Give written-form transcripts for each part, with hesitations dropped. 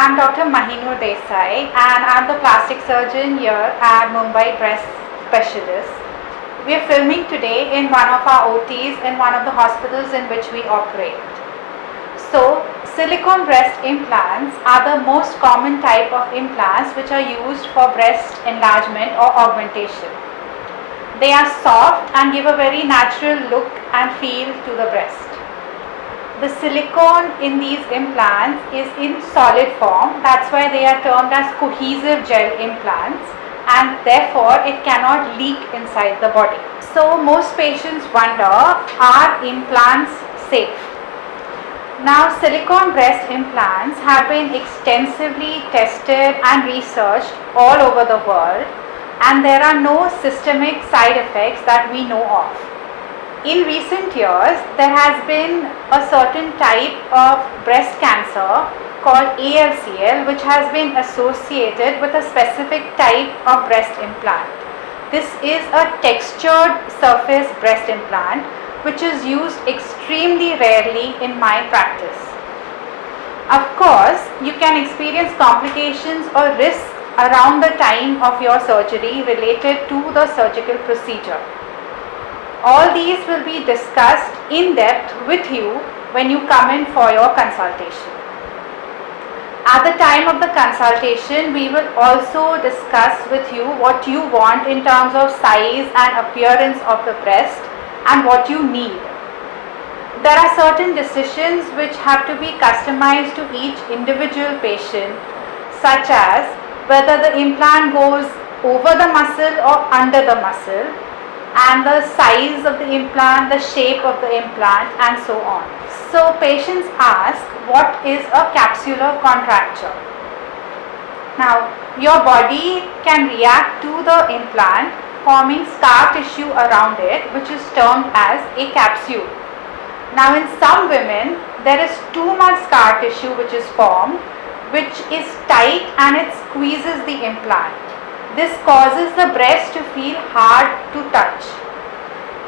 I'm Dr. Mahinur Desai and I'm the plastic surgeon here at Mumbai Breast Specialists. We are filming today in one of our OTs in one of the hospitals in which we operate. So, silicone breast implants are the most common type of implants which are used for breast enlargement or augmentation. They are soft and give a very natural look and feel to the breast. The silicone in these implants is in solid form, that's why they are termed as cohesive gel implants, and therefore it cannot leak inside the body. So most patients wonder, are implants safe? Now, silicone breast implants have been extensively tested and researched all over the world, and there are no systemic side effects that we know of. In recent years, there has been a certain type of breast cancer called ALCL, which has been associated with a specific type of breast implant. This is a textured surface breast implant, which is used extremely rarely in my practice. Of course, you can experience complications or risks around the time of your surgery related to the surgical procedure. All these will be discussed in depth with you when you come in for your consultation. At the time of the consultation, we will also discuss with you what you want in terms of size and appearance of the breast and what you need. There are certain decisions which have to be customized to each individual patient, such as whether the implant goes over the muscle or under the muscle, and the size of the implant, the shape of the implant, and so on. So patients ask, what is a capsular contracture? Now, your body can react to the implant, forming scar tissue around it, which is termed as a capsule. Now, in some women, there is too much scar tissue which is formed, which is tight and it squeezes the implant. This causes the breast to feel hard to touch.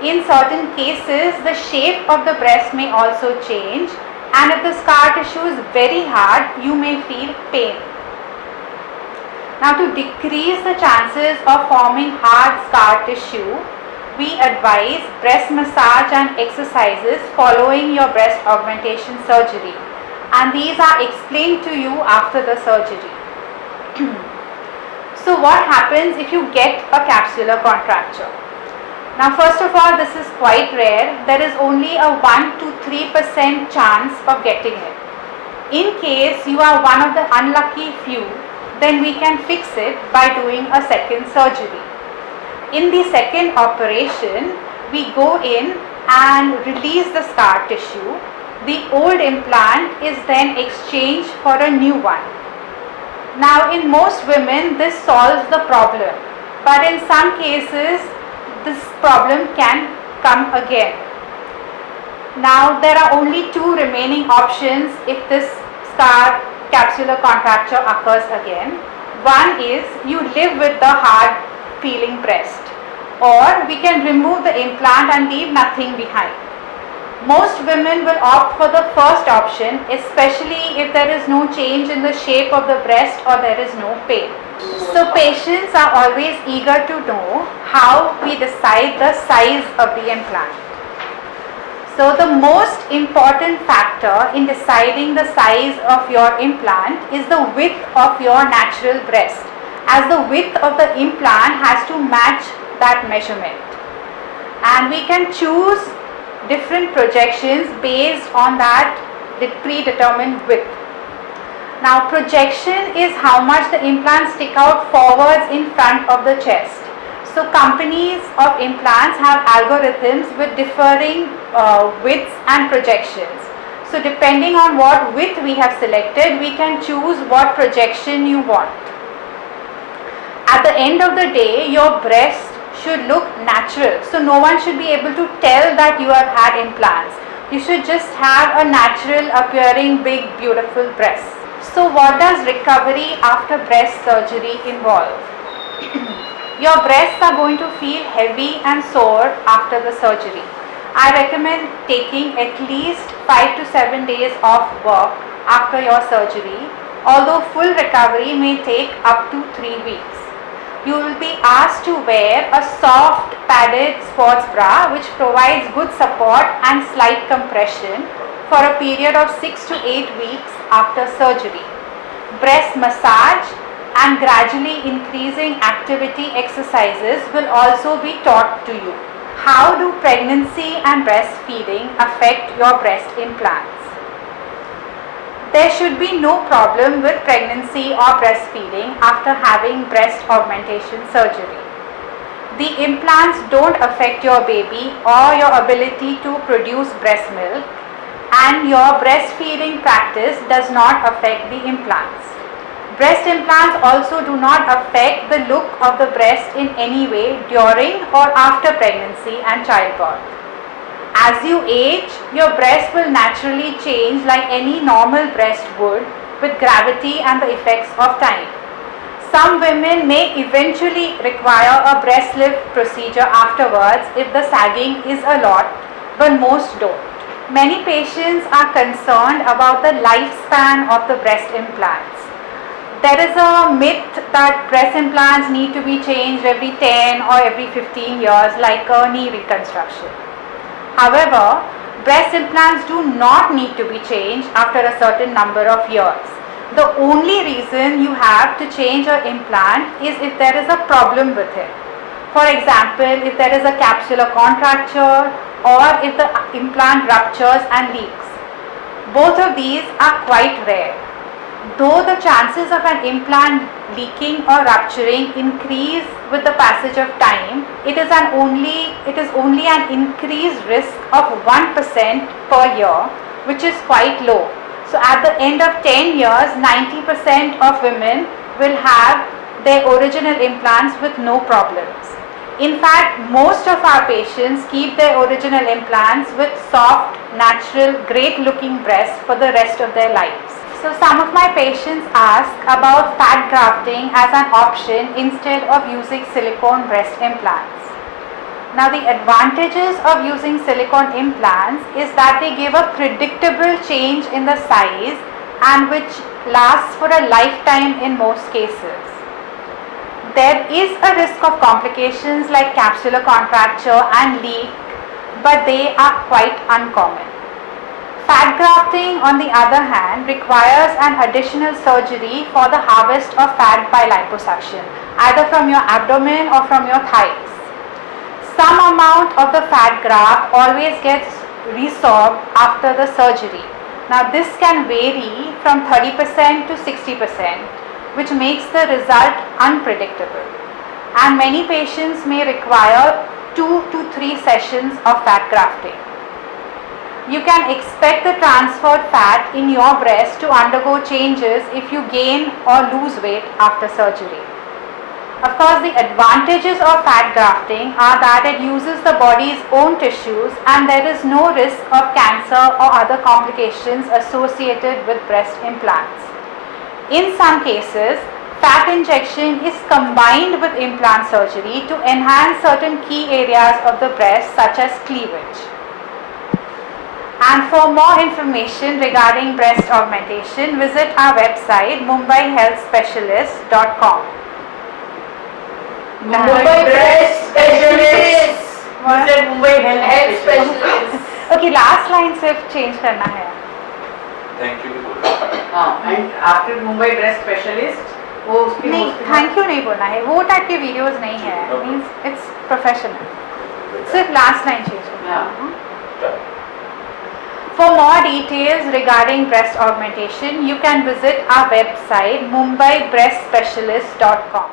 In certain cases, the shape of the breast may also change, and if the scar tissue is very hard, you may feel pain. Now, to decrease the chances of forming hard scar tissue, we advise breast massage and exercises following your breast augmentation surgery, and these are explained to you after the surgery. So what happens if you get a capsular contracture? Now, first of all, this is quite rare. There is only a 1 to 3% chance of getting it. In case you are one of the unlucky few, then we can fix it by doing a second surgery. In the second operation, we go in and release the scar tissue. The old implant is then exchanged for a new one. Now, in most women, this solves the problem, but in some cases, this problem can come again. Now, there are only two remaining options if this scar capsular contracture occurs again. One is you live with the hard feeling breast, or we can remove the implant and leave nothing behind. Most women will opt for the first option, especially if there is no change in the shape of the breast or there is no pain. So patients are always eager to know how we decide the size of the implant. So the most important factor in deciding the size of your implant is the width of your natural breast, as the width of the implant has to match that measurement. And we can choose different projections based on that predetermined width. Now, projection is how much the implants stick out forwards in front of the chest. So companies of implants have algorithms with differing widths and projections. So depending on what width we have selected, we can choose what projection you want. At the end of the day, your breast should look natural. So no one should be able to tell that you have had implants. You should just have a natural appearing big beautiful breast. So what does recovery after breast surgery involve? Your breasts are going to feel heavy and sore after the surgery. I recommend taking at least 5 to 7 days off work after your surgery although full recovery may take up to 3 weeks. You will be asked to wear a soft padded sports bra which provides good support and slight compression for a period of 6 to 8 weeks after surgery. Breast massage and gradually increasing activity exercises will also be taught to you. How do pregnancy and breastfeeding affect your breast implants? There should be no problem with pregnancy or breastfeeding after having breast augmentation surgery. The implants don't affect your baby or your ability to produce breast milk, and your breastfeeding practice does not affect the implants. Breast implants also do not affect the look of the breast in any way during or after pregnancy and childbirth. As you age, your breast will naturally change like any normal breast would with gravity and the effects of time. Some women may eventually require a breast lift procedure afterwards if the sagging is a lot, but most don't. Many patients are concerned about the lifespan of the breast implants. There is a myth that breast implants need to be changed every 10 or every 15 years like a knee reconstruction. However, breast implants do not need to be changed after a certain number of years. The only reason you have to change your implant is if there is a problem with it. For example, if there is a capsular contracture or if the implant ruptures and leaks. Both of these are quite rare. Though the chances of an implant leaking or rupturing increase with the passage of time, it is only an increased risk of 1% per year, which is quite low. So at the end of 10 years, 90% of women will have their original implants with no problems. In fact, most of our patients keep their original implants with soft, natural, great looking breasts for the rest of their lives. So some of my patients ask about fat grafting as an option instead of using silicone breast implants. Now the advantages of using silicone implants is that they give a predictable change in the size and which lasts for a lifetime in most cases. There is a risk of complications like capsular contracture and leak, but they are quite uncommon. Fat grafting, on the other hand, requires an additional surgery for the harvest of fat by liposuction, either from your abdomen or from your thighs. Some amount of the fat graft always gets resorbed after the surgery. Now this can vary from 30% to 60%, which makes the result unpredictable. And many patients may require 2 to 3 sessions of fat grafting. You can expect the transferred fat in your breast to undergo changes if you gain or lose weight after surgery. Of course, the advantages of fat grafting are that it uses the body's own tissues and there is no risk of cancer or other complications associated with breast implants. In some cases, fat injection is combined with implant surgery to enhance certain key areas of the breast such as cleavage. And for more information regarding breast augmentation, visit our website mumbaihealthspecialist.com. Mumbai Breast Specialist. What? You said Mumbai Health Specialist. Okay, last line सिर्फ change करना है. Thank you भी बोलो. And after Mumbai Breast Specialist, वो उसकी नहीं, thank you नहीं बोलना है. वो टाइप के वीडियोस नहीं है. Okay. Means it's professional. सिर्फ last line change करना है. For more details regarding breast augmentation, you can visit our website mumbaibreastspecialist.com.